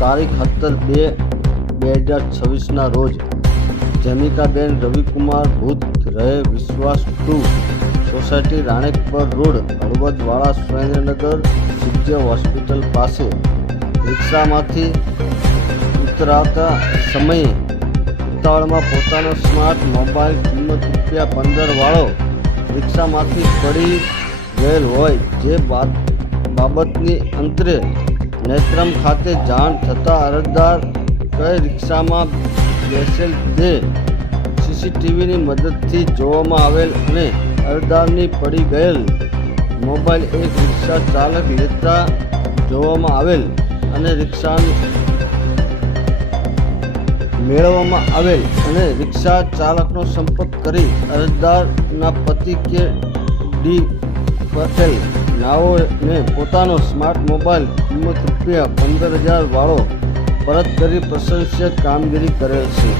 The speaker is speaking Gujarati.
તારીખ સત્તર બે બે હજાર છવ્વીસના રોજ જમિકાબેન રવિકુમાર ભૂત રહે Vishwas two society Ranekpar road હળવદવાળા Surendranagar સિદ્ધ્ય હોસ્પિટલ પાસે. રિક્ષામાંથી ઉતરાતા સમયે ઉતાવળમાં પોતાનો સ્માર્ટ મોબાઈલ કિંમત રૂપિયા પંદર વાળો રિક્ષામાંથી પડી ગયેલ હોય, જે બાબતની અંતરે નેત્રમ ખાતે જાણ થતાં અરજદાર કઈ રિક્ષામાં બેસેલ તે સીસીટીવીની મદદથી જોવામાં આવેલ અને અરજદારની પડી ગયેલ મોબાઈલ એક રિક્ષા ચાલક લેતા જોવામાં આવેલ અને રિક્ષા મેળવવામાં આવેલ અને રિક્ષા ચાલકનો સંપર્ક કરી અરજદારના પતિ કે ડી પટેલ નાઓને પોતાનો સ્માર્ટ મોબાઈલ કિંમત રૂપિયા પંદર હજાર વાળો પરત કરી પ્રશંસક કામગીરી કરેલ છે.